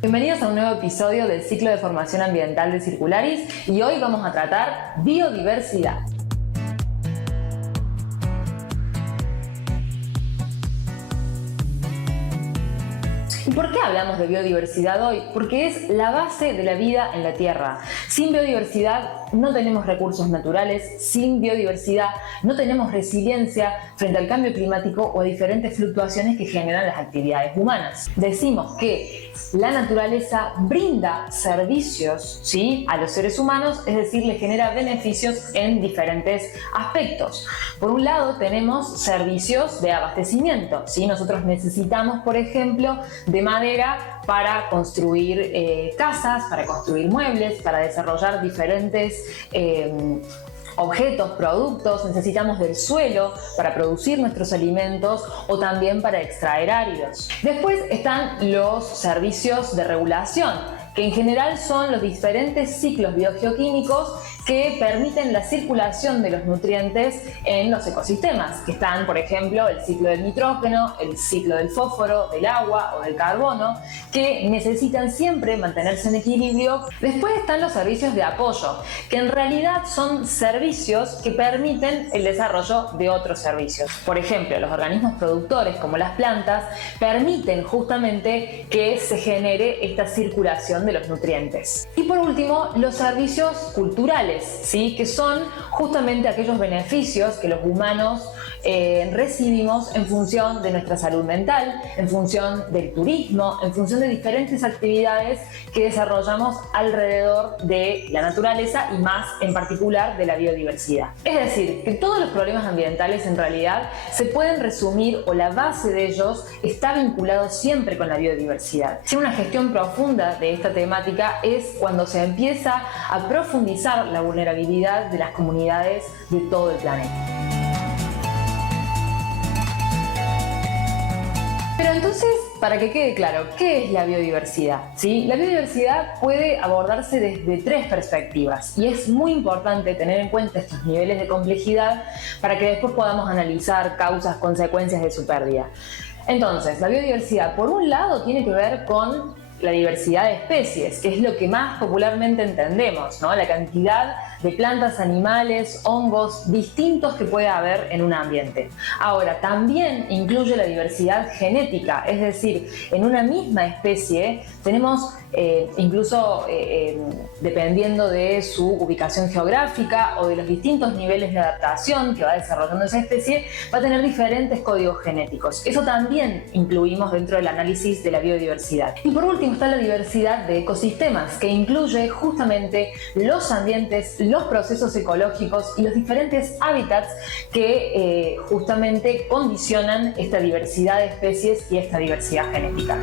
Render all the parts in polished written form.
Bienvenidos a un nuevo episodio del ciclo de formación ambiental de Circularis y hoy vamos a tratar biodiversidad. ¿Y por qué hablamos de biodiversidad hoy? Porque es la base de la vida en la Tierra. Sin biodiversidad no tenemos recursos naturales, sin biodiversidad no tenemos resiliencia frente al cambio climático o a diferentes fluctuaciones que generan las actividades humanas. Decimos que la naturaleza brinda servicios, ¿sí?, a los seres humanos, es decir, les genera beneficios en diferentes aspectos. Por un lado tenemos servicios de abastecimiento, ¿sí? Nosotros necesitamos, por ejemplo, de madera para construir casas, para construir muebles, para desarrollar diferentes objetos, productos, necesitamos del suelo para producir nuestros alimentos o también para extraer áridos. Después están los servicios de regulación, que en general son los diferentes ciclos biogeoquímicos que permiten la circulación de los nutrientes en los ecosistemas, que están, por ejemplo, el ciclo del nitrógeno, el ciclo del fósforo, del agua o del carbono, que necesitan siempre mantenerse en equilibrio. Después están los servicios de apoyo, que en realidad son servicios que permiten el desarrollo de otros servicios. Por ejemplo, los organismos productores, como las plantas, permiten justamente que se genere esta circulación de los nutrientes. Y por último, los servicios culturales, ¿sí?, que son justamente aquellos beneficios que los humanos recibimos en función de nuestra salud mental, en función del turismo, en función de diferentes actividades que desarrollamos alrededor de la naturaleza y más en particular de la biodiversidad. Es decir, que todos los problemas ambientales en realidad se pueden resumir, o la base de ellos está vinculado siempre con la biodiversidad. Si una gestión profunda de esta temática es cuando se empieza a profundizar la vulnerabilidad de las comunidades de todo el planeta. Pero entonces, para que quede claro, ¿qué es la biodiversidad? ¿Sí? La biodiversidad puede abordarse desde tres perspectivas y es muy importante tener en cuenta estos niveles de complejidad para que después podamos analizar causas, consecuencias de su pérdida. Entonces, la biodiversidad, por un lado, tiene que ver con la diversidad de especies, que es lo que más popularmente entendemos, ¿no? La cantidad de plantas, animales, hongos distintos que puede haber en un ambiente. Ahora, también incluye la diversidad genética, es decir, en una misma especie tenemos incluso dependiendo de su ubicación geográfica o de los distintos niveles de adaptación que va desarrollando esa especie, va a tener diferentes códigos genéticos. Eso también incluimos dentro del análisis de la biodiversidad. Y por último está la diversidad de ecosistemas, que incluye justamente los ambientes, los procesos ecológicos y los diferentes hábitats que justamente condicionan esta diversidad de especies y esta diversidad genética.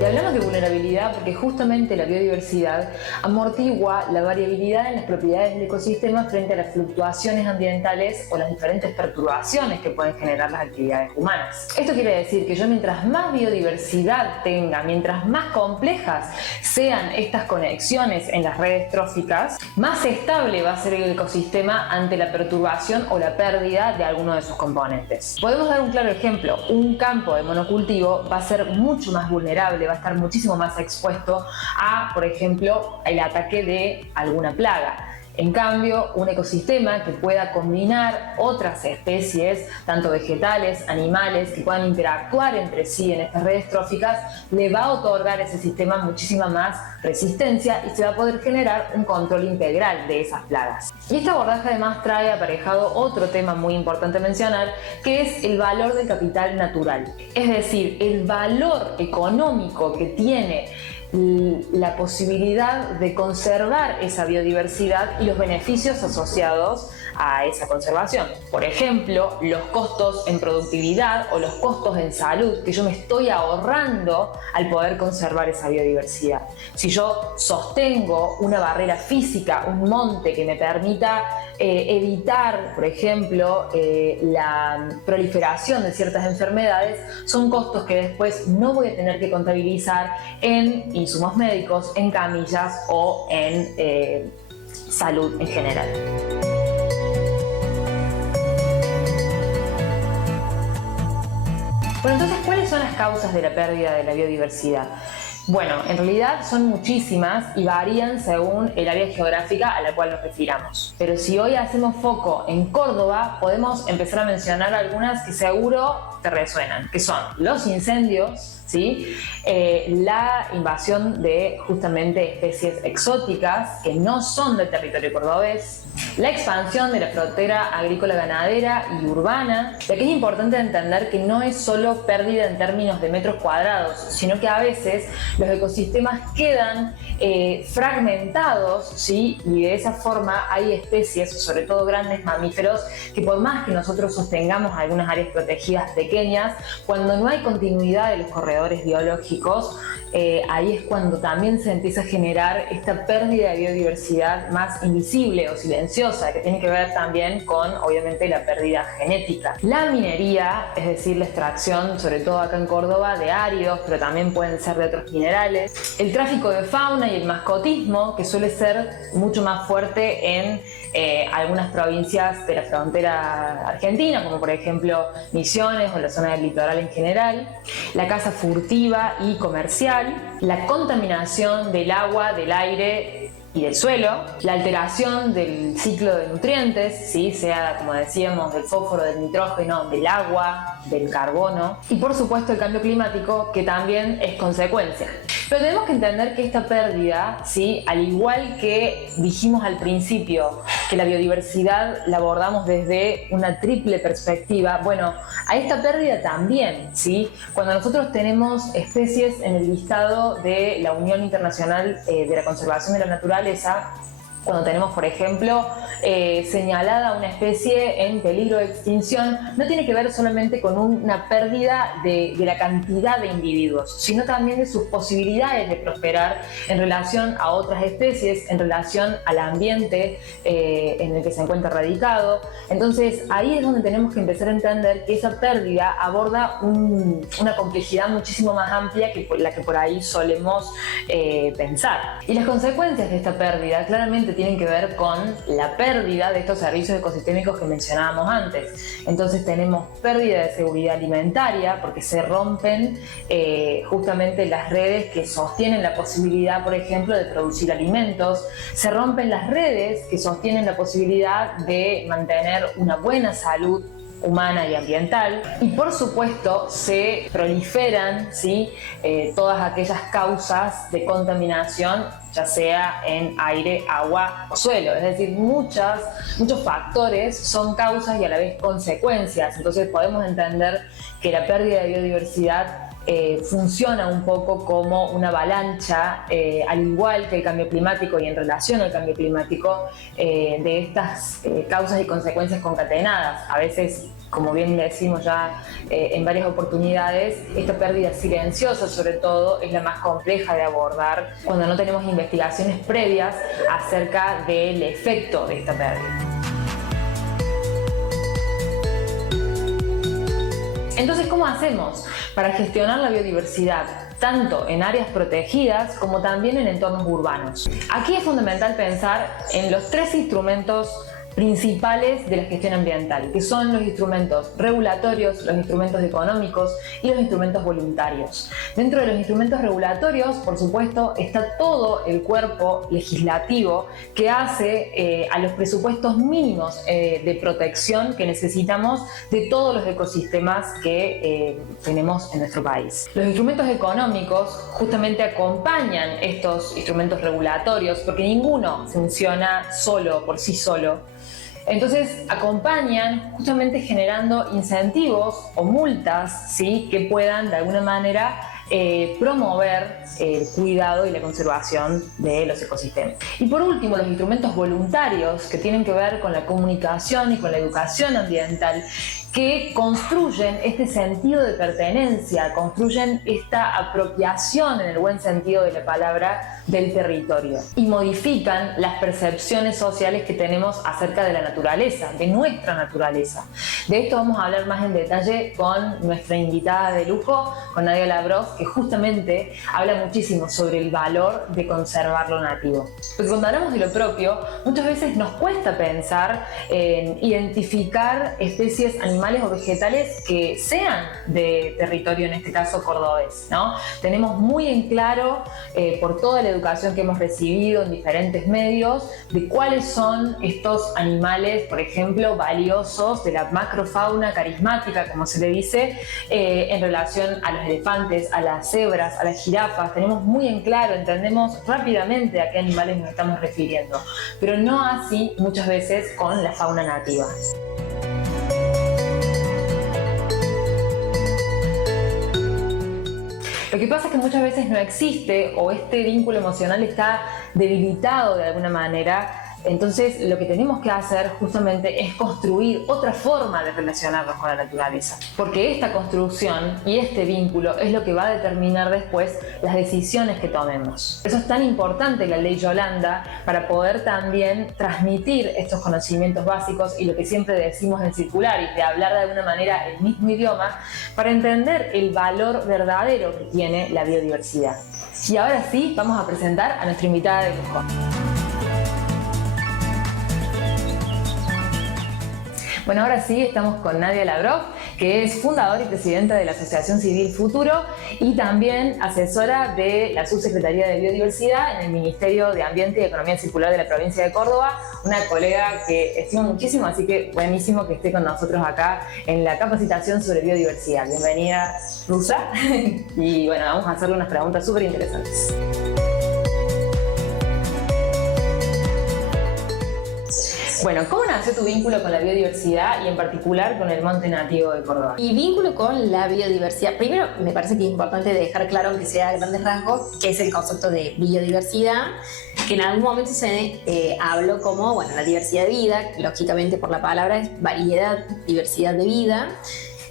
Y hablamos de vulnerabilidad porque justamente la biodiversidad amortigua la variabilidad en las propiedades del ecosistema frente a las fluctuaciones ambientales o las diferentes perturbaciones que pueden generar las actividades humanas. Esto quiere decir que yo, mientras más biodiversidad tenga, mientras más complejas sean estas conexiones en las redes tróficas, más estable va a ser el ecosistema ante la perturbación o la pérdida de alguno de sus componentes. Podemos dar un claro ejemplo: un campo de monocultivo va a ser mucho más vulnerable, va a estar muchísimo más expuesto a, por ejemplo, el ataque de alguna plaga. En cambio, un ecosistema que pueda combinar otras especies, tanto vegetales, animales, que puedan interactuar entre sí en estas redes tróficas, le va a otorgar a ese sistema muchísima más resistencia y se va a poder generar un control integral de esas plagas. Y este abordaje además trae aparejado otro tema muy importante a mencionar, que es el valor del capital natural. Es decir, el valor económico que tiene la posibilidad de conservar esa biodiversidad y los beneficios asociados a esa conservación. Por ejemplo, los costos en productividad o los costos en salud que yo me estoy ahorrando al poder conservar esa biodiversidad. Si yo sostengo una barrera física, un monte que me permita evitar, por ejemplo, la proliferación de ciertas enfermedades, son costos que después no voy a tener que contabilizar en insumos médicos, en camillas o en salud en general. Bueno, entonces, ¿cuáles son las causas de la pérdida de la biodiversidad? Bueno, en realidad son muchísimas y varían según el área geográfica a la cual nos refiramos. Pero si hoy hacemos foco en Córdoba, podemos empezar a mencionar algunas que seguro te resuenan, que son los incendios, ¿sí? La invasión de justamente especies exóticas que no son del territorio cordobés, la expansión de la frontera agrícola, ganadera y urbana, ya que es importante entender que no es solo pérdida en términos de metros cuadrados, sino que a veces los ecosistemas quedan fragmentados, ¿sí? Y de esa forma hay especies, sobre todo grandes mamíferos, que por más que nosotros sostengamos algunas áreas protegidas pequeñas, cuando no hay continuidad de los corredores biológicos, ahí es cuando también se empieza a generar esta pérdida de biodiversidad más invisible o silenciosa, que tiene que ver también con, obviamente, la pérdida genética. La minería, es decir, la extracción, sobre todo acá en Córdoba, de áridos, pero también pueden ser de otros minerales. El tráfico de fauna y el mascotismo, que suele ser mucho más fuerte en algunas provincias de la frontera argentina, como por ejemplo Misiones o la zona del litoral en general. La caza furtiva y comercial, la contaminación del agua, del aire y del suelo, la alteración del ciclo de nutrientes, ¿sí? Sea, como decíamos, del fósforo, del nitrógeno, del agua, del carbono, y por supuesto el cambio climático, que también es consecuencia. Pero tenemos que entender que esta pérdida, ¿sí? Al igual que dijimos al principio, que la biodiversidad la abordamos desde una triple perspectiva, bueno, a esta pérdida también, ¿sí? Cuando nosotros tenemos especies en el listado de la Unión Internacional de la Conservación de la Naturaleza, cuando tenemos, por ejemplo, señalada una especie en peligro de extinción, no tiene que ver solamente con una pérdida de la cantidad de individuos, sino también de sus posibilidades de prosperar en relación a otras especies, en relación al ambiente en el que se encuentra radicado. Entonces, ahí es donde tenemos que empezar a entender que esa pérdida aborda una complejidad muchísimo más amplia que la que por ahí solemos pensar. Y las consecuencias de esta pérdida claramente tienen que ver con la pérdida de estos servicios ecosistémicos que mencionábamos antes. Entonces tenemos pérdida de seguridad alimentaria porque se rompen justamente las redes que sostienen la posibilidad, por ejemplo, de producir alimentos, se rompen las redes que sostienen la posibilidad de mantener una buena salud humana y ambiental, y por supuesto se proliferan, ¿sí? Todas aquellas causas de contaminación, ya sea en aire, agua o suelo. Es decir, muchos factores son causas y a la vez consecuencias. Entonces podemos entender que la pérdida de biodiversidad funciona un poco como una avalancha, al igual que el cambio climático y en relación al cambio climático, de estas causas y consecuencias concatenadas. A veces, como bien decimos ya en varias oportunidades, esta pérdida silenciosa sobre todo es la más compleja de abordar cuando no tenemos investigaciones previas acerca del efecto de esta pérdida. Entonces, ¿cómo hacemos para gestionar la biodiversidad, tanto en áreas protegidas como también en entornos urbanos? Aquí es fundamental pensar en los tres instrumentos principales de la gestión ambiental, que son los instrumentos regulatorios, los instrumentos económicos y los instrumentos voluntarios. Dentro de los instrumentos regulatorios, por supuesto, está todo el cuerpo legislativo que hace a los presupuestos mínimos de protección que necesitamos de todos los ecosistemas que tenemos en nuestro país. Los instrumentos económicos justamente acompañan estos instrumentos regulatorios porque ninguno funciona solo, por sí solo. Entonces acompañan justamente generando incentivos o multas, ¿sí? Que puedan de alguna manera promover el cuidado y la conservación de los ecosistemas. Y por último, los instrumentos voluntarios que tienen que ver con la comunicación y con la educación ambiental, que construyen este sentido de pertenencia, construyen esta apropiación en el buen sentido de la palabra del territorio y modifican las percepciones sociales que tenemos acerca de la naturaleza, de nuestra naturaleza. De esto vamos a hablar más en detalle con nuestra invitada de lujo, con Nadia Lavrov, que justamente habla muchísimo sobre el valor de conservar lo nativo. Porque cuando hablamos de lo propio, muchas veces nos cuesta pensar en identificar especies animales animales o vegetales que sean de territorio, en este caso cordobés, ¿no? Tenemos muy en claro, por toda la educación que hemos recibido en diferentes medios, de cuáles son estos animales, por ejemplo, valiosos de la macrofauna carismática, como se le dice, en relación a los elefantes, a las cebras, a las jirafas. Tenemos muy en claro, entendemos rápidamente a qué animales nos estamos refiriendo, pero no así muchas veces con la fauna nativa. Lo que pasa es que muchas veces no existe, o este vínculo emocional está debilitado de alguna manera. Entonces, lo que tenemos que hacer justamente es construir otra forma de relacionarnos con la naturaleza, porque esta construcción y este vínculo es lo que va a determinar después las decisiones que tomemos. Por eso es tan importante la ley Yolanda, para poder también transmitir estos conocimientos básicos y lo que siempre decimos en Circularis, de hablar de alguna manera el mismo idioma, para entender el valor verdadero que tiene la biodiversidad. Y ahora sí, vamos a presentar a nuestra invitada de lujo. Bueno, ahora sí estamos con Nadia Lavrov, que es fundadora y presidenta de la Asociación Civil Futuro y también asesora de la Subsecretaría de Biodiversidad en el Ministerio de Ambiente y Economía Circular de la provincia de Córdoba, una colega que estimo muchísimo, así que buenísimo que esté con nosotros acá en la capacitación sobre biodiversidad. Bienvenida, Rusa, y bueno, vamos a hacerle unas preguntas súper interesantes. Bueno, ¿cómo nació tu vínculo con la biodiversidad y en particular con el monte nativo de Córdoba? Mi vínculo con la biodiversidad, primero me parece que es importante dejar claro, aunque sea a grandes rasgos, qué es el concepto de biodiversidad, que en algún momento se habló como, bueno, la diversidad de vida, lógicamente por la palabra es variedad, diversidad de vida,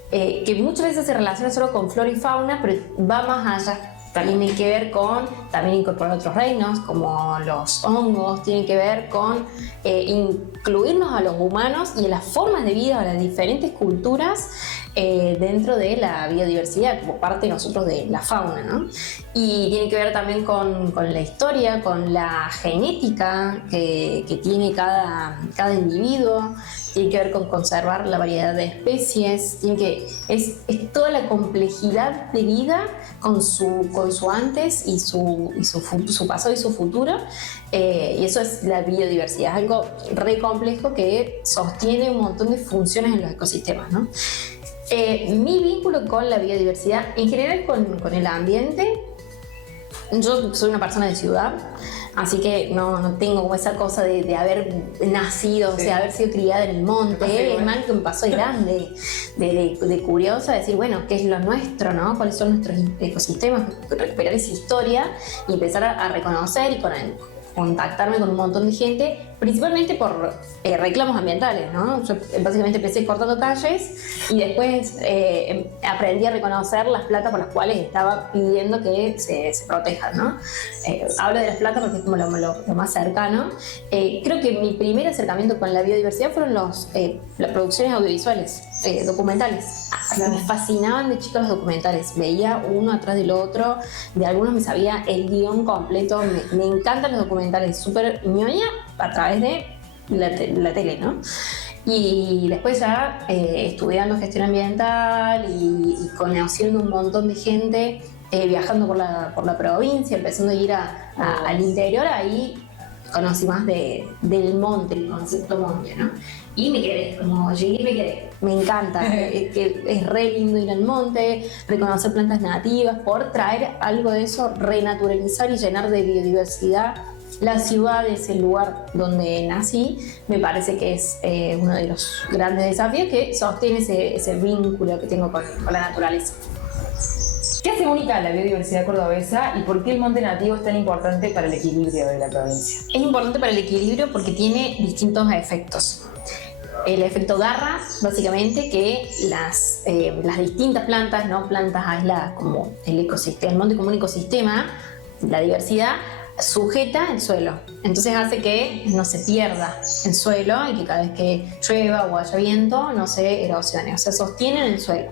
que muchas veces se relaciona solo con flora y fauna, pero va más allá. También tiene que ver con también incorporar otros reinos como los hongos, tiene que ver con incluirnos a los humanos y a las formas de vida, a las diferentes culturas dentro de la biodiversidad, como parte de nosotros de la fauna, ¿no? Y tiene que ver también con la historia, con la genética que tiene cada individuo, tiene que ver con conservar la variedad de especies, es toda la complejidad de vida con su antes y su pasado y su futuro, y eso es la biodiversidad, es algo re complejo que sostiene un montón de funciones en los ecosistemas, ¿no? Mi vínculo con la biodiversidad, en general con el ambiente, yo soy una persona de ciudad, así que no tengo como esa cosa de haber nacido, sí, o sea, haber sido criada en el monte. Es más que me pasó de grande, de curiosa, de decir, bueno, ¿qué es lo nuestro, no? ¿Cuáles son nuestros ecosistemas? Recuperar esa historia y empezar a reconocer y contactarme con un montón de gente, principalmente por reclamos ambientales, ¿no? Yo básicamente empecé cortando calles y después aprendí a reconocer las plantas por las cuales estaba pidiendo que se protejan, ¿no? Hablo de las plantas porque es como lo más cercano. Creo que mi primer acercamiento con la biodiversidad fueron las producciones audiovisuales, documentales. Me fascinaban de chica los documentales, veía uno atrás del otro, de algunos me sabía el guión completo, me encantan los documentales, súper ñoña a través de la tele, ¿no? Y después ya estudiando gestión ambiental y conociendo un montón de gente, viajando por la provincia, empezando a ir al interior, ahí conocí más del monte, el concepto monte, ¿no? Y me quedé, como llegué y me quedé. Me encanta, es re lindo ir al monte, reconocer plantas nativas, por traer algo de eso, renaturalizar y llenar de biodiversidad la ciudad, es el lugar donde nací. Me parece que es uno de los grandes desafíos que sostiene ese vínculo que tengo con la naturaleza. ¿Qué hace única la biodiversidad cordobesa y por qué el monte nativo es tan importante para el equilibrio de la provincia? Es importante para el equilibrio porque tiene distintos efectos. El efecto garra, básicamente, que las distintas plantas, no plantas aisladas como el ecosistema, el monte como un ecosistema, la diversidad, sujeta el suelo. Entonces hace que no se pierda el suelo y que cada vez que llueva o haya viento no se erosione, o sea, sostienen el suelo.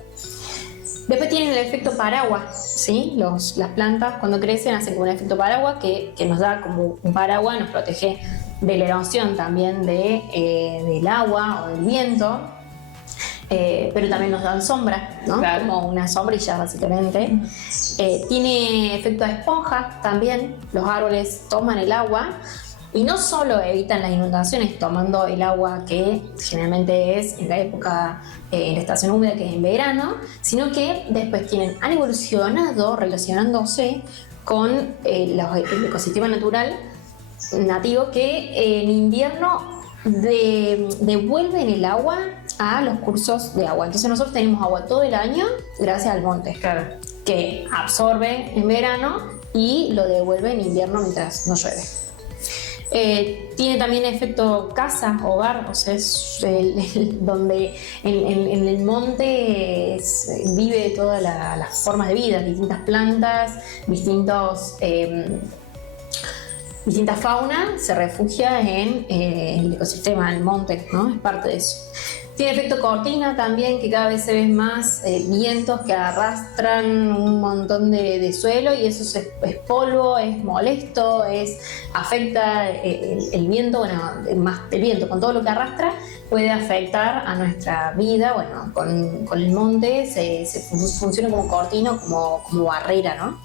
Después tienen el efecto paraguas, ¿sí? Las plantas cuando crecen hacen como un efecto paraguas que nos da como un paraguas, nos protege de la erosión también del agua o del viento. pero también nos dan sombra, ¿no? Claro. Como una sombrilla básicamente. Tiene efecto de esponja también, los árboles toman el agua y no solo evitan las inundaciones tomando el agua que generalmente es en la época, en la estación húmeda que es en verano, sino que después han evolucionado relacionándose con el ecosistema natural nativo que en invierno devuelven el agua a los cursos de agua. Entonces nosotros tenemos agua todo el año gracias al monte, Claro. que absorbe en verano y lo devuelve en invierno mientras no llueve. Tiene también efecto casa, hogar, o sea, es donde en el monte vive todas las formas de vida, distintas plantas, distintas fauna se refugia en el ecosistema del monte, ¿no? Es parte de eso. Tiene efecto cortina también, que cada vez se ven más vientos que arrastran un montón de suelo y eso es polvo, es molesto, afecta el viento, bueno, más el viento con todo lo que arrastra puede afectar a nuestra vida. Bueno, con el monte se funciona como cortina, como barrera, ¿no?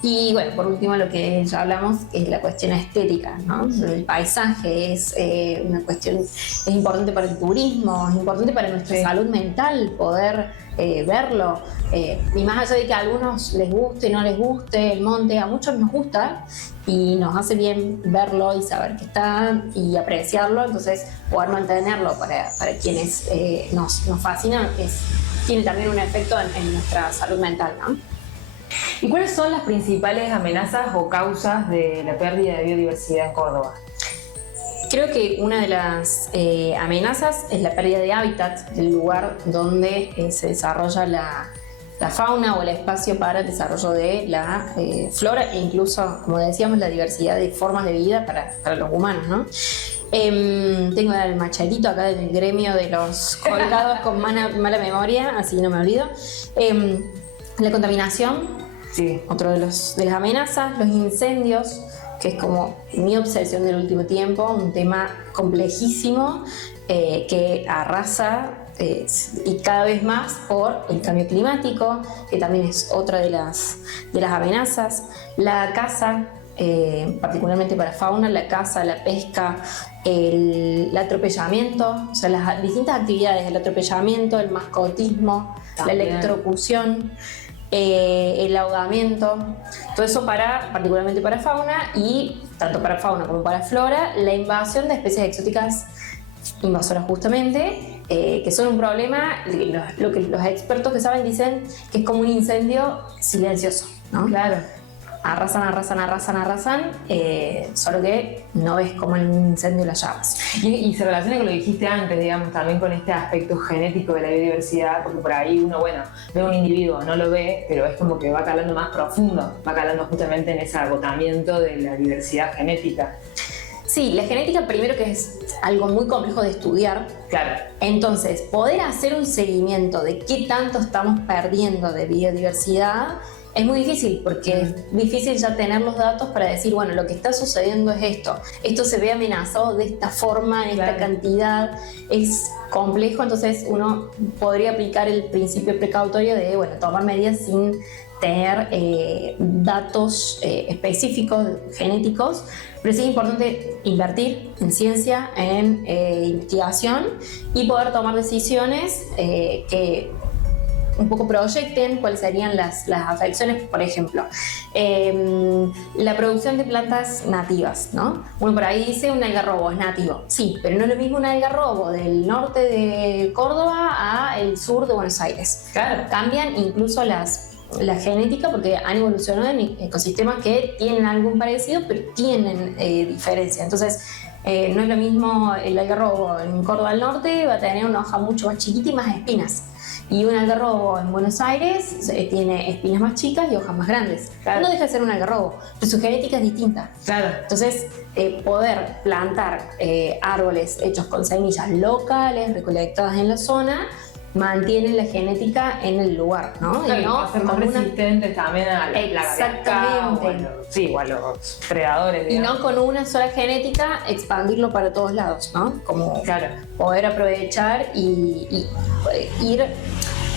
Y bueno, por último, lo que ya hablamos es la cuestión estética, ¿no? El paisaje es una cuestión, es importante para el turismo, es importante para nuestra salud mental poder verlo. Y más allá de que a algunos les guste y no les guste el monte, a muchos nos gusta y nos hace bien verlo y saber que está y apreciarlo, entonces poder mantenerlo para quienes nos fascina tiene también un efecto en nuestra salud mental, ¿no? ¿Y cuáles son las principales amenazas o causas de la pérdida de biodiversidad en Córdoba? Creo que una de las amenazas es la pérdida de hábitat del lugar donde se desarrolla la fauna o el espacio para el desarrollo de la flora e incluso, como decíamos, la diversidad de formas de vida para los humanos, ¿no? Tengo el machadito acá del gremio de los colgados con mala memoria, así no me olvido. La contaminación, Sí. otro de las amenazas, los incendios, que es como mi obsesión del último tiempo, un tema complejísimo que arrasa y cada vez más por el cambio climático, que también es otra de las amenazas. La caza, particularmente para fauna, la caza, la pesca, el atropellamiento, o sea, las distintas actividades, el atropellamiento, el mascotismo, también. La electrocución, el ahogamiento, todo eso particularmente para fauna y tanto para fauna como para flora, la invasión de especies exóticas invasoras justamente, que son un problema, lo que los expertos que saben dicen que es como un incendio silencioso, ¿no? Claro. Arrasan, solo que no ves como en un incendio las llamas. Y se relaciona con lo que dijiste antes, digamos, también con este aspecto genético de la biodiversidad, porque por ahí uno, bueno, ve a un individuo, no lo ve, pero es como que va calando más profundo, va calando justamente en ese agotamiento de la diversidad genética. Sí, la genética primero que es algo muy complejo de estudiar. Claro. Entonces, poder hacer un seguimiento de qué tanto estamos perdiendo de biodiversidad es muy difícil, porque es difícil ya tener los datos para decir, bueno, lo que está sucediendo es esto se ve amenazado de esta forma, en esta cantidad, es complejo, entonces uno podría aplicar el principio precautorio de, bueno, tomar medidas sin tener datos específicos, genéticos, pero sí es importante invertir en ciencia, en investigación y poder tomar decisiones que un poco proyecten cuáles serían las afecciones, por ejemplo, la producción de plantas nativas, ¿no? Uno por ahí dice un algarrobo es nativo, sí, pero no es lo mismo un algarrobo del norte de Córdoba a el sur de Buenos Aires. Claro. Cambian incluso la genética porque han evolucionado en ecosistemas que tienen algún parecido, pero tienen diferencia. Entonces, no es lo mismo el algarrobo en Córdoba del Norte, va a tener una hoja mucho más chiquita y más espinas. Y un algarrobo en Buenos Aires tiene espinas más chicas y hojas más grandes. Claro. No deja de ser un algarrobo, pero su genética es distinta. Claro. Entonces, poder plantar árboles hechos con semillas locales, recolectadas en la zona, mantienen la genética en el lugar, ¿no? Claro, Y no para ser más resistentes también a la plaga de acá, o a los predadores. Digamos. Y no con una sola genética expandirlo para todos lados, ¿no? Como poder aprovechar y ir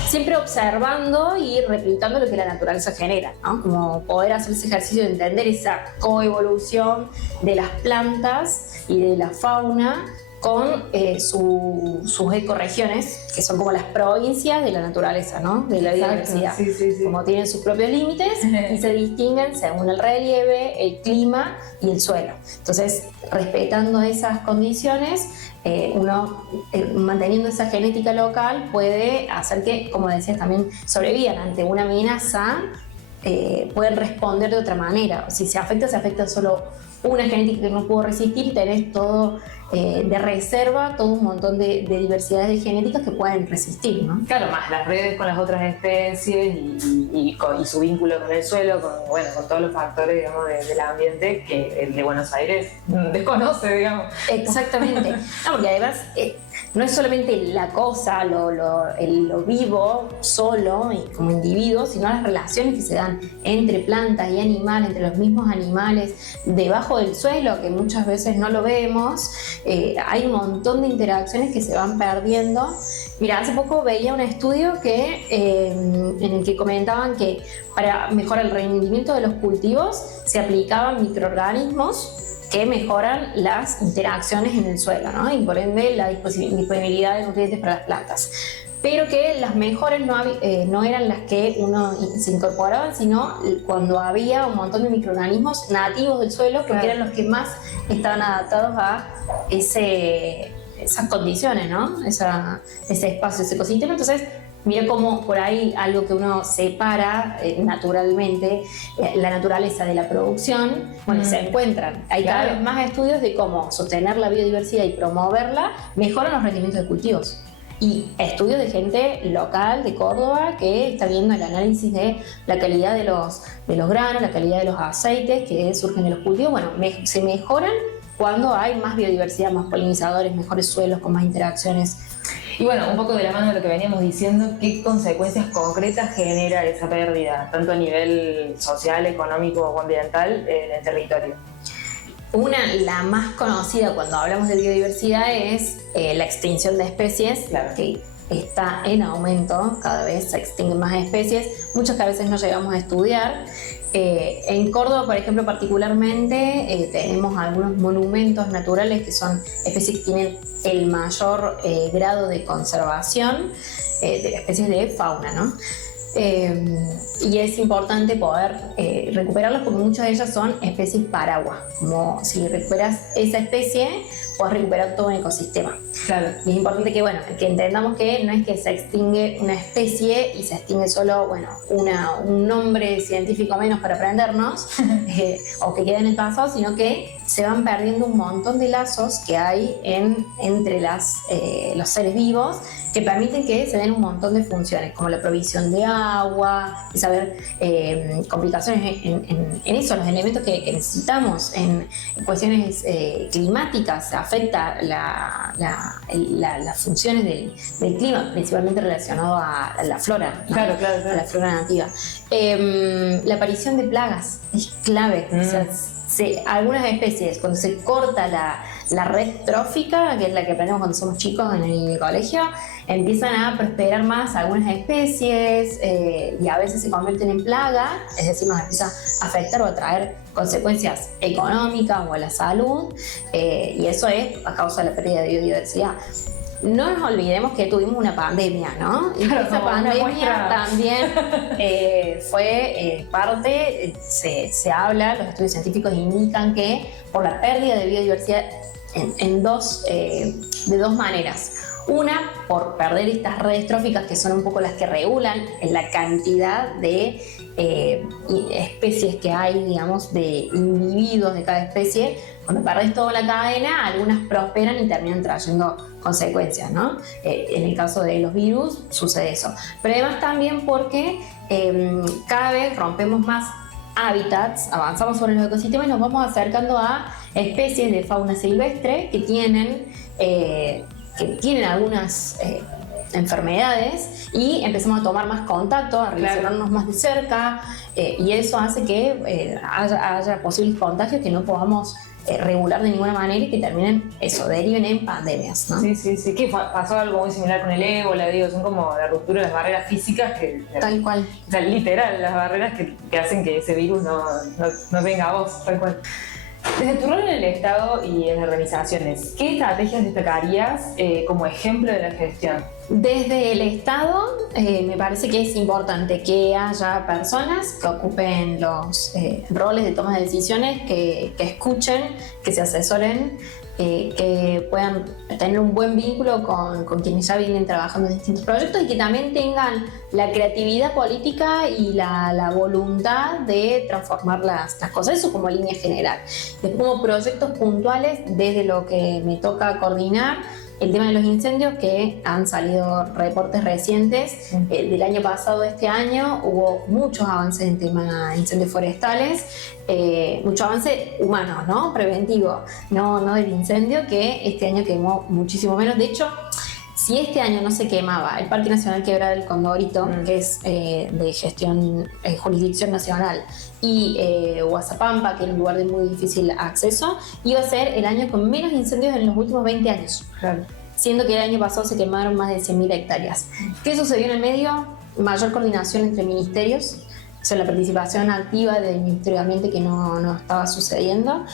siempre observando y replicando lo que la naturaleza genera, ¿no? Como poder hacer ese ejercicio de entender esa coevolución de las plantas y de la fauna con sus ecorregiones, que son como las provincias de la naturaleza, ¿no? De la biodiversidad. Sí. Como tienen sus propios límites y se distinguen según el relieve, el clima y el suelo. Entonces, respetando esas condiciones, uno, manteniendo esa genética local, puede hacer que, como decías, también sobrevivan ante una amenaza, pueden responder de otra manera. Si se afecta solo una genética que no pudo resistir, tenés todo de reserva, todo un montón de diversidades de genéticas que pueden resistir, ¿no? Claro, más las redes con las otras especies y su vínculo con el suelo, con todos los factores, digamos, del ambiente que el de Buenos Aires desconoce, digamos. Exactamente. No, porque además no es solamente la cosa, lo vivo solo y como individuo, sino las relaciones que se dan entre plantas y animales, entre los mismos animales, debajo del suelo, que muchas veces no lo vemos. Hay un montón de interacciones que se van perdiendo. Mira, hace poco veía un estudio en el que comentaban que para mejorar el rendimiento de los cultivos se aplicaban microorganismos que mejoran las interacciones en el suelo, ¿no? Y por ende la disponibilidad de nutrientes para las plantas. Pero que las mejores no eran las que uno se incorporaba, sino cuando había un montón de microorganismos nativos del suelo, porque eran los que más estaban adaptados a esas condiciones, ¿no? Ese espacio, ese ecosistema. Entonces, mira cómo por ahí algo que uno separa naturalmente, la naturaleza de la producción, se encuentran. Hay cada vez más estudios de cómo sostener la biodiversidad y promoverla mejoran los rendimientos de cultivos. Y estudios de gente local de Córdoba que está viendo el análisis de la calidad de los granos, la calidad de los aceites que surgen de los cultivos. Bueno, se mejoran cuando hay más biodiversidad, más polinizadores, mejores suelos con más interacciones. Y bueno, un poco de la mano de lo que veníamos diciendo, ¿qué consecuencias concretas genera esa pérdida, tanto a nivel social, económico o ambiental, en el territorio? La más conocida cuando hablamos de biodiversidad es la extinción de especies, que está en aumento, cada vez se extinguen más especies, muchas que a veces no llegamos a estudiar. En Córdoba, por ejemplo, particularmente, tenemos algunos monumentos naturales que son especies que tienen el mayor grado de conservación de especies de fauna, ¿no? Y es importante poder recuperarlas porque muchas de ellas son especies paraguas, como si recuperas esa especie puedes recuperar todo un ecosistema. Claro. Y es importante que entendamos que no es que se extingue una especie y se extingue solo un nombre científico menos para aprendernos o que quede en el pasado, sino que se van perdiendo un montón de lazos que hay entre los seres vivos que permiten que se den un montón de funciones, como la provisión de agua, y saber complicaciones en eso, los elementos que necesitamos, en cuestiones climáticas, afecta las funciones del clima, principalmente relacionado a la flora, ¿no? Claro. A la flora nativa. La aparición de plagas es clave. O sea, algunas especies, cuando se corta la red trófica, que es la que aprendemos cuando somos chicos en el colegio, empiezan a prosperar más algunas especies y a veces se convierten en plaga, es decir, nos empieza a afectar o a traer consecuencias económicas o a la salud, y eso es a causa de la pérdida de biodiversidad. No nos olvidemos que tuvimos una pandemia, ¿no? Y claro, esa pandemia también fue parte, se habla, los estudios científicos indican que por la pérdida de biodiversidad de dos maneras. Una, por perder estas redes tróficas que son un poco las que regulan la cantidad de especies que hay, digamos, de individuos de cada especie. Cuando perdés toda la cadena, algunas prosperan y terminan trayendo consecuencias, ¿no? En el caso de los virus sucede eso. Pero además también porque cada vez rompemos más hábitats, avanzamos sobre los ecosistemas y nos vamos acercando a especies de fauna silvestre que tienen algunas enfermedades y empezamos a tomar más contacto, a relacionarnos más de cerca, y eso hace que haya posibles contagios que no podamos regular de ninguna manera y que terminen, deriven en pandemias, ¿no? Sí, que pasó algo muy similar con el ébola, digo, son como la ruptura de las barreras físicas tal cual. O sea, literal, las barreras que hacen que ese virus no venga a vos, tal cual. Desde tu rol en el Estado y en las organizaciones, ¿qué estrategias destacarías como ejemplo de la gestión? Desde el Estado, me parece que es importante que haya personas que ocupen los roles de toma de decisiones, que escuchen, que se asesoren, que puedan tener un buen vínculo con quienes ya vienen trabajando en distintos proyectos y que también tengan la creatividad política y la voluntad de transformar las cosas. Eso como línea general. Después, como proyectos puntuales, desde lo que me toca coordinar, el tema de los incendios, que han salido reportes recientes del año pasado, de este año, hubo muchos avances en tema de incendios forestales, mucho avance humano, ¿no? Preventivo, no del incendio, que este año quemó muchísimo menos. De hecho, si este año no se quemaba el Parque Nacional Quebrada del Condorito, que es de gestión, jurisdicción nacional, y Huazapampa, que es un lugar de muy difícil acceso, iba a ser el año con menos incendios en los últimos 20 años. Claro. Siendo que el año pasado se quemaron más de 100.000 hectáreas. ¿Qué sucedió en el medio? Mayor coordinación entre ministerios, o sea, la participación activa del Ministerio de Ambiente, que no estaba sucediendo,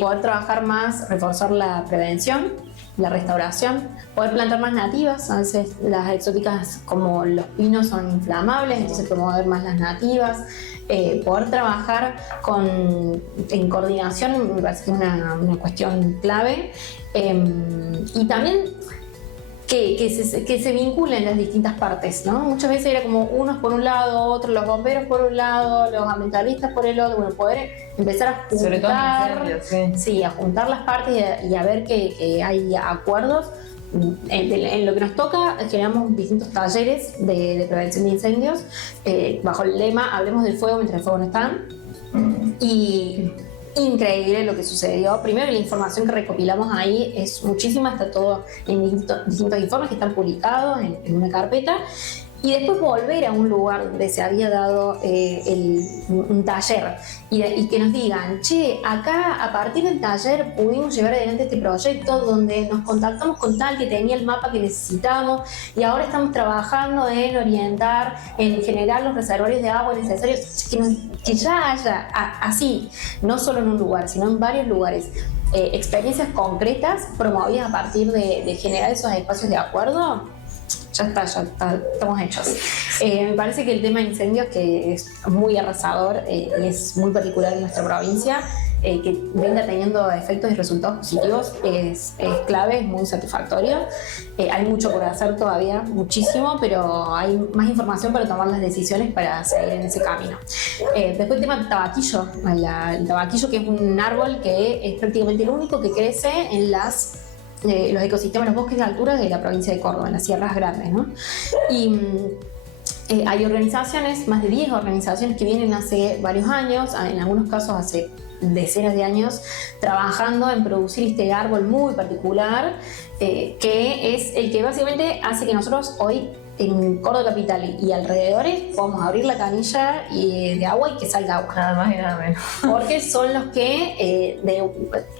poder trabajar más, reforzar la prevención, la restauración, poder plantar más nativas. A veces las exóticas como los pinos son inflamables, entonces promover más las nativas, poder trabajar en coordinación me parece que es una cuestión clave, y también que se vinculen las distintas partes, ¿no? Muchas veces era como unos por un lado, otros los bomberos por un lado, los ambientalistas por el otro. Bueno, poder empezar a juntar, sobre todo en incendios, sí, a juntar las partes y a ver que hay acuerdos. En lo que nos toca, generamos distintos talleres de prevención de incendios, bajo el lema Hablemos del fuego mientras el fuego no está. Y increíble lo que sucedió. Primero, que la información que recopilamos ahí es muchísima, está todo en distintos informes que están publicados en una carpeta. Y después volver a un lugar donde se había dado un taller y que nos digan, che, acá a partir del taller pudimos llevar adelante este proyecto donde nos contactamos con tal que tenía el mapa que necesitábamos y ahora estamos trabajando en orientar, en generar los reservorios de agua necesarios, que ya haya así, no solo en un lugar, sino en varios lugares. Experiencias concretas promovidas a partir de generar esos espacios de acuerdo. Ya está, estamos hechos. Me parece que el tema de incendios, que es muy arrasador, es muy particular en nuestra provincia, que venga teniendo efectos y resultados positivos es clave, es muy satisfactorio. Hay mucho por hacer todavía, muchísimo, pero hay más información para tomar las decisiones para seguir en ese camino. Después el tema del tabaquillo. El tabaquillo, que es un árbol que es prácticamente el único que crece en los ecosistemas, los bosques de altura de la provincia de Córdoba, en las sierras grandes, ¿no? Y hay organizaciones, más de 10 organizaciones que vienen hace varios años, en algunos casos hace decenas de años, trabajando en producir este árbol muy particular, que es el que básicamente hace que nosotros hoy en Córdoba capital y alrededores podamos abrir la canilla de agua y que salga agua. Nada más y nada menos. Porque son los que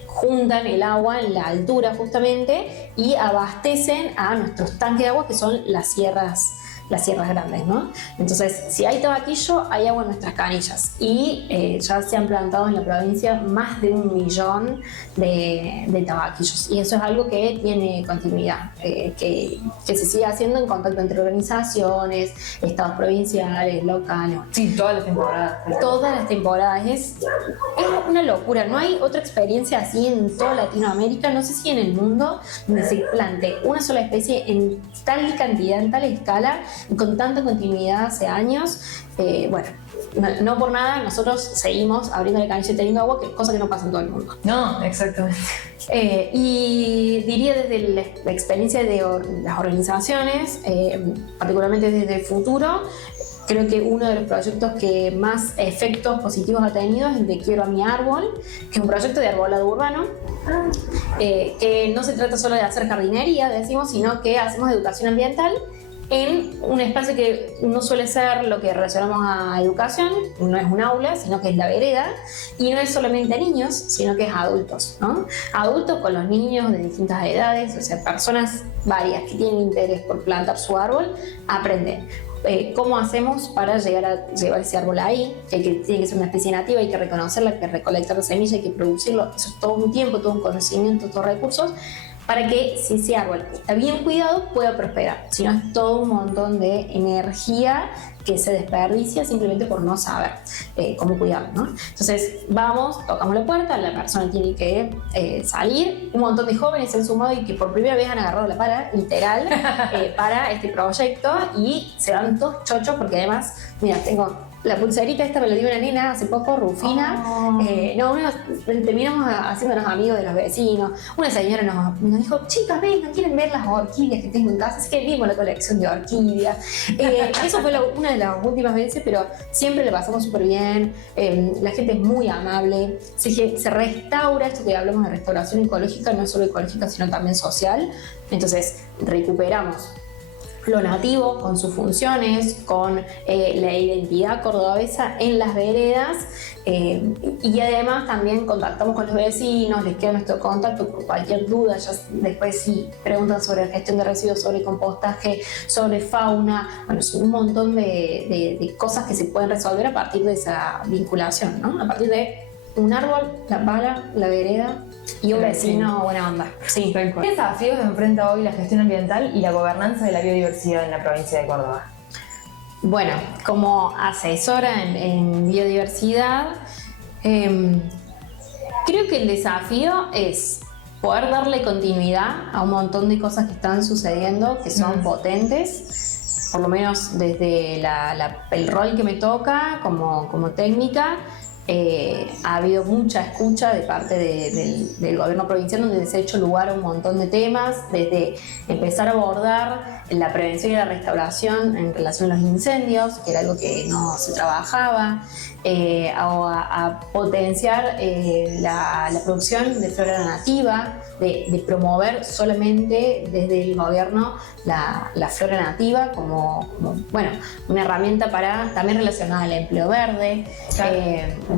juntan el agua en la altura justamente y abastecen a nuestros tanques de agua, que son las sierras grandes, ¿no? Entonces, si hay tabaquillo, hay agua en nuestras canillas. Y ya se han plantado en la provincia más de 1 millón de tabaquillos. Y eso es algo que tiene continuidad, que se sigue haciendo en contacto entre organizaciones, estados provinciales, locales. Sí, todas las temporadas. Todas las temporadas. Es una locura. No hay otra experiencia así en toda Latinoamérica, no sé si en el mundo, donde se plante una sola especie en tal cantidad, en tal escala, y con tanta continuidad hace años. Bueno, no por nada nosotros seguimos abriendo la canilla y teniendo agua, cosa que no pasa en todo el mundo. No, exactamente. Y diría desde la experiencia de las organizaciones, particularmente desde Futuro, creo que uno de los proyectos que más efectos positivos ha tenido es el de Quiero a mi árbol, que es un proyecto de arbolado urbano, que no se trata solo de hacer jardinería, decimos, sino que hacemos educación ambiental en un espacio que no suele ser lo que relacionamos a educación, no es un aula, sino que es la vereda, y no es solamente a niños, sino que es a adultos, ¿no? Adultos con los niños de distintas edades, o sea, personas varias que tienen interés por plantar su árbol, aprenden. ¿Cómo hacemos para llegar a llevar ese árbol ahí? Que tiene que ser una especie nativa, hay que reconocerla, hay que recolectar la semilla, hay que producirlo, eso es todo un tiempo, todo un conocimiento, todos recursos, para que si ese árbol está bien cuidado pueda prosperar. Si no, es todo un montón de energía que se desperdicia simplemente por no saber cómo cuidarlo, ¿no? Entonces vamos, tocamos la puerta, la persona tiene que salir, un montón de jóvenes se han sumado y que por primera vez han agarrado la pala, literal, para este proyecto, y se van todos chochos porque además, mira, tengo la pulserita esta, me la dio una nena hace poco, Rufina. Terminamos haciéndonos amigos de los vecinos. Una señora nos dijo, chicas, vengan, quieren ver las orquídeas que tengo en casa. Así que vimos la colección de orquídeas. Eso fue una de las últimas veces, pero siempre le pasamos súper bien. La gente es muy amable. Se restaura, esto que hablamos de restauración ecológica, no es solo ecológica, sino también social. Entonces, recuperamos lo nativo, con sus funciones, con la identidad cordobesa en las veredas, y además también contactamos con los vecinos, les queda nuestro contacto por cualquier duda, ya después si preguntan sobre gestión de residuos, sobre compostaje, sobre fauna, bueno, son un montón de cosas que se pueden resolver a partir de esa vinculación, ¿no? A partir de un árbol, la pala, la vereda y un vecino buena onda. Sí. ¿Qué desafíos enfrenta hoy la gestión ambiental y la gobernanza de la biodiversidad en la provincia de Córdoba? Bueno, como asesora en biodiversidad, creo que el desafío es poder darle continuidad a un montón de cosas que están sucediendo, que son potentes, por lo menos desde el rol que me toca como técnica. Ha habido mucha escucha de parte del gobierno provincial, donde se ha hecho lugar a un montón de temas, desde empezar a abordar la prevención y la restauración en relación a los incendios, que era algo que no se trabajaba, a potenciar la producción de flora nativa, de promover solamente desde el gobierno la flora nativa como bueno, una herramienta para también relacionada al empleo verde.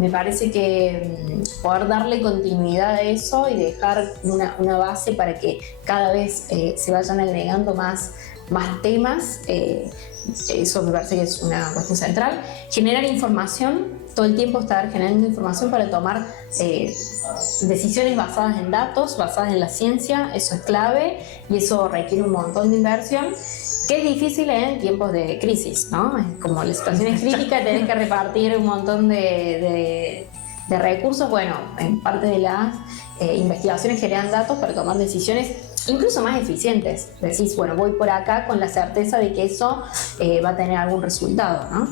Me parece que poder darle continuidad a eso y dejar una base para que cada vez se vayan agregando más temas, eso me parece que es una cuestión central. Generar información, todo el tiempo estar generando información para tomar decisiones basadas en datos, basadas en la ciencia, eso es clave y eso requiere un montón de inversión, que es difícil en tiempos de crisis, ¿no? Como la situación es crítica, tenés que repartir un montón de recursos. Bueno, en parte de las investigaciones generan datos para tomar decisiones incluso más eficientes. Decís, bueno, voy por acá con la certeza de que eso va a tener algún resultado, ¿no?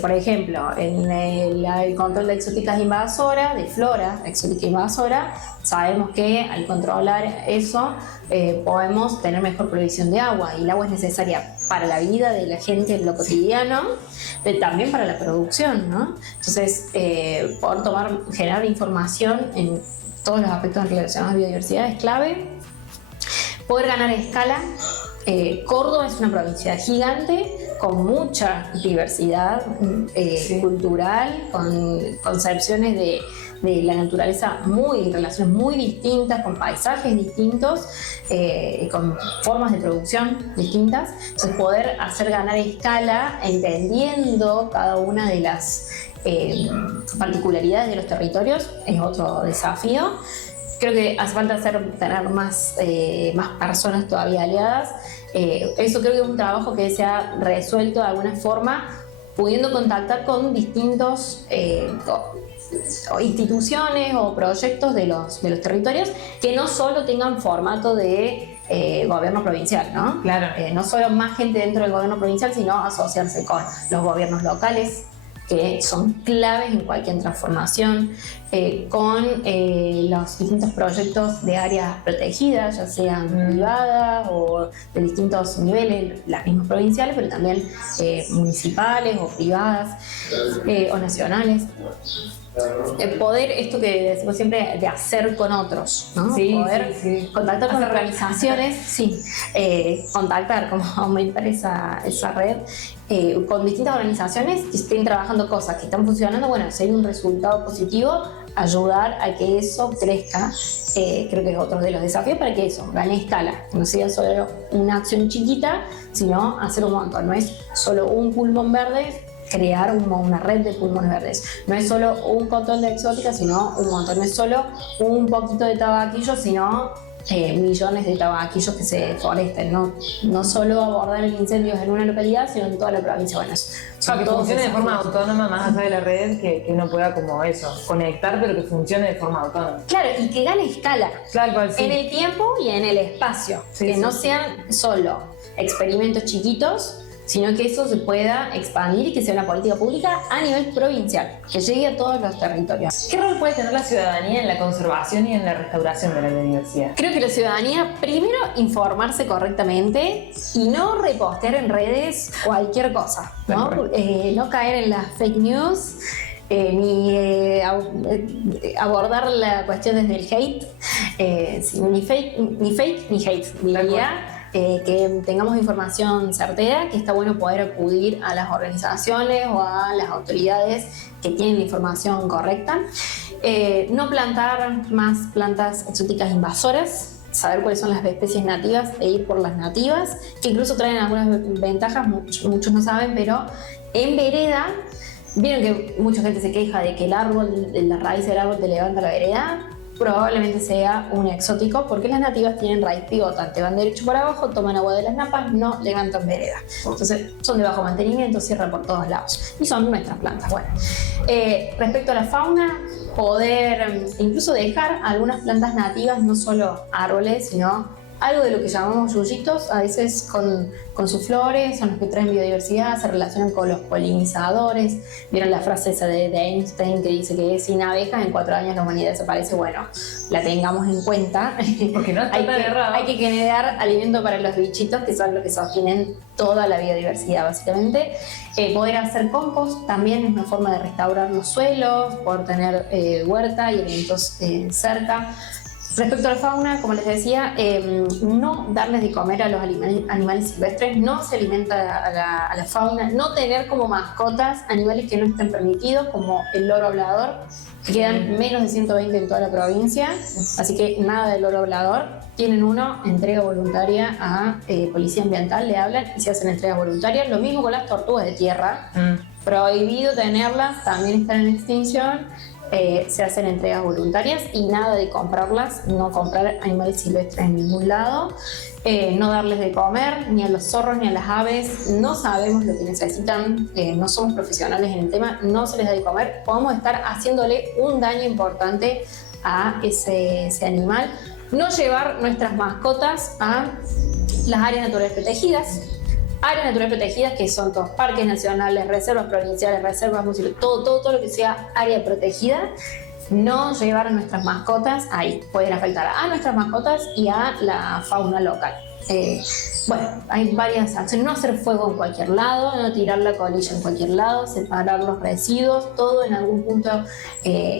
Por ejemplo, en el control de exóticas invasoras, de flora exótica invasora, sabemos que al controlar eso podemos tener mejor provisión de agua, y el agua es necesaria para la vida de la gente en lo cotidiano, pero también para la producción, ¿no? Entonces, poder generar información en todos los aspectos relacionados a biodiversidad es clave. Poder ganar escala. Córdoba es una provincia gigante con mucha diversidad cultural, con concepciones de la naturaleza relaciones muy distintas, con paisajes distintos, con formas de producción distintas. Entonces, poder hacer ganar escala entendiendo cada una de las particularidades de los territorios es otro desafío. Creo que hace falta tener más personas todavía aliadas. Eso creo que es un trabajo que se ha resuelto de alguna forma, pudiendo contactar con distintos instituciones o proyectos de los territorios que no solo tengan formato de gobierno provincial, ¿no? Claro. No solo más gente dentro del gobierno provincial, sino asociarse con los gobiernos locales, que son claves en cualquier transformación, con los distintos proyectos de áreas protegidas, ya sean privadas o de distintos niveles, las mismas provinciales, pero también municipales o privadas o nacionales. poder, esto que decimos siempre, de hacer con otros, ¿no? Sí, poder sí. contactar con organizaciones, sí, contactar, como aumentar esa red con distintas organizaciones que estén trabajando cosas que están funcionando. Bueno, si hay un resultado positivo, ayudar a que eso crezca. Creo que es otro de los desafíos para que eso gane escala, que no sea solo una acción chiquita, sino hacer un montón. No es solo un pulmón verde, crear una red de pulmones verdes. No es solo un control de exótica, sino un montón. No es solo un poquito de tabaquillo, sino millones de tabaquillos que se deforesten. No solo abordar el incendio en una localidad, sino en toda la provincia. Bueno, que funcione de forma autónoma más allá de la red, que uno pueda como eso, conectar, pero que funcione de forma autónoma. Claro, y que gane escala. Claro, cual, sí. En el tiempo y en el espacio. Sí, que sí, no sí. sean solo experimentos chiquitos, sino que eso se pueda expandir y que sea una política pública a nivel provincial, que llegue a todos los territorios. ¿Qué rol puede tener la ciudadanía en la conservación y en la restauración de la biodiversidad? Creo que la ciudadanía, primero, informarse correctamente y no repostear en redes cualquier cosa, ¿no? No caer en las fake news, ni abordar la cuestión desde el hate, sí, ni fake ni hate, diría. Que tengamos información certera, que está bueno poder acudir a las organizaciones o a las autoridades que tienen la información correcta. No plantar más plantas exóticas invasoras, saber cuáles son las especies nativas e ir por las nativas, que incluso traen algunas ventajas, muchos no saben, pero en vereda, vieron que mucha gente se queja de que el árbol, la raíz del árbol te levanta la vereda. Probablemente sea un exótico, porque las nativas tienen raíz pivotante, van derecho por abajo, toman agua de las napas, no levantan vereda. Entonces son de bajo mantenimiento, cierran por todos lados y son nuestras plantas. Bueno, respecto a la fauna, poder incluso dejar algunas plantas nativas, no solo árboles, sino algo de lo que llamamos yuyitos, a veces con sus flores, son los que traen biodiversidad, se relacionan con los polinizadores. ¿Vieron la frase esa de Einstein que dice que sin abejas en 4 años la humanidad desaparece? Bueno, la tengamos en cuenta. Porque no está tan errado. Hay que generar alimento para los bichitos, que son los que sostienen toda la biodiversidad, básicamente. Poder hacer compost también es una forma de restaurar los suelos, poder tener huerta y alimentos cerca. Respecto a la fauna, como les decía, no darles de comer a los animales silvestres, no se alimenta a la fauna, no tener como mascotas animales que no estén permitidos, como el loro hablador, que quedan menos de 120 en toda la provincia, así que nada de loro hablador. Tienen uno, entrega voluntaria a Policía Ambiental, le hablan y se hacen entregas voluntarias. Lo mismo con las tortugas de tierra, prohibido tenerlas, también están en extinción. Se hacen entregas voluntarias y nada de comprarlas, no comprar animales silvestres en ningún lado, no darles de comer ni a los zorros ni a las aves, no sabemos lo que necesitan, no somos profesionales en el tema, no se les da de comer, podemos estar haciéndole un daño importante a ese animal. No llevar nuestras mascotas a las áreas naturales protegidas. Áreas naturales protegidas, que son todos parques nacionales, reservas provinciales, reservas municipales, todo lo que sea área protegida. No llevar a nuestras mascotas ahí. Pueden afectar a nuestras mascotas y a la fauna local. Bueno, hay varias acciones. No hacer fuego en cualquier lado, no tirar la colilla en cualquier lado, separar los residuos, todo en algún punto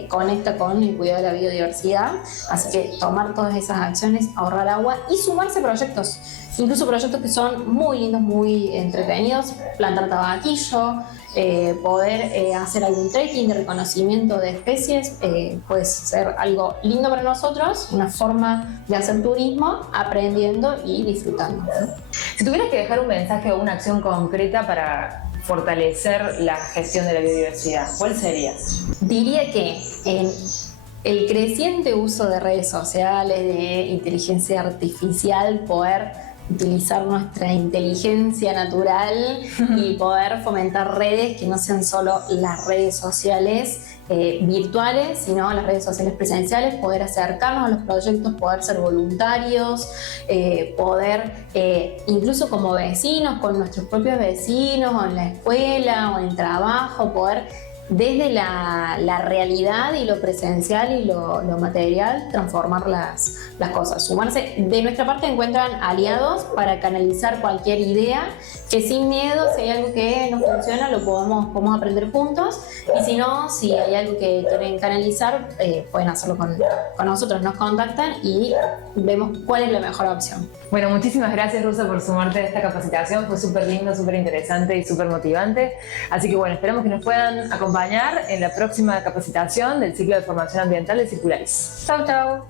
conecta con el cuidado de la biodiversidad. Así que tomar todas esas acciones, ahorrar agua y sumarse a proyectos. Incluso proyectos que son muy lindos, muy entretenidos, plantar tabaquillo, poder hacer algún trekking de reconocimiento de especies, puede ser algo lindo para nosotros, una forma de hacer turismo, aprendiendo y disfrutando. Si tuvieras que dejar un mensaje o una acción concreta para fortalecer la gestión de la biodiversidad, ¿cuál sería? Diría que el creciente uso de redes sociales, de inteligencia artificial, poder utilizar nuestra inteligencia natural y poder fomentar redes que no sean solo las redes sociales virtuales, sino las redes sociales presenciales, poder acercarnos a los proyectos, poder ser voluntarios, poder incluso como vecinos, con nuestros propios vecinos, o en la escuela o en el trabajo, poder desde la realidad y lo presencial y lo material, transformar las cosas. Sumarse, de nuestra parte encuentran aliados para canalizar cualquier idea, que sin miedo, si hay algo que nos funciona, lo podemos aprender juntos, y si no, si hay algo que quieren canalizar, pueden hacerlo con nosotros, nos contactan y vemos cuál es la mejor opción. Bueno, muchísimas gracias, Rosa, por sumarte a esta capacitación. Fue súper lindo, súper interesante y súper motivante. Así que bueno, esperamos que nos puedan acompañar en la próxima capacitación del ciclo de formación ambiental de Circularis. Chau, chau.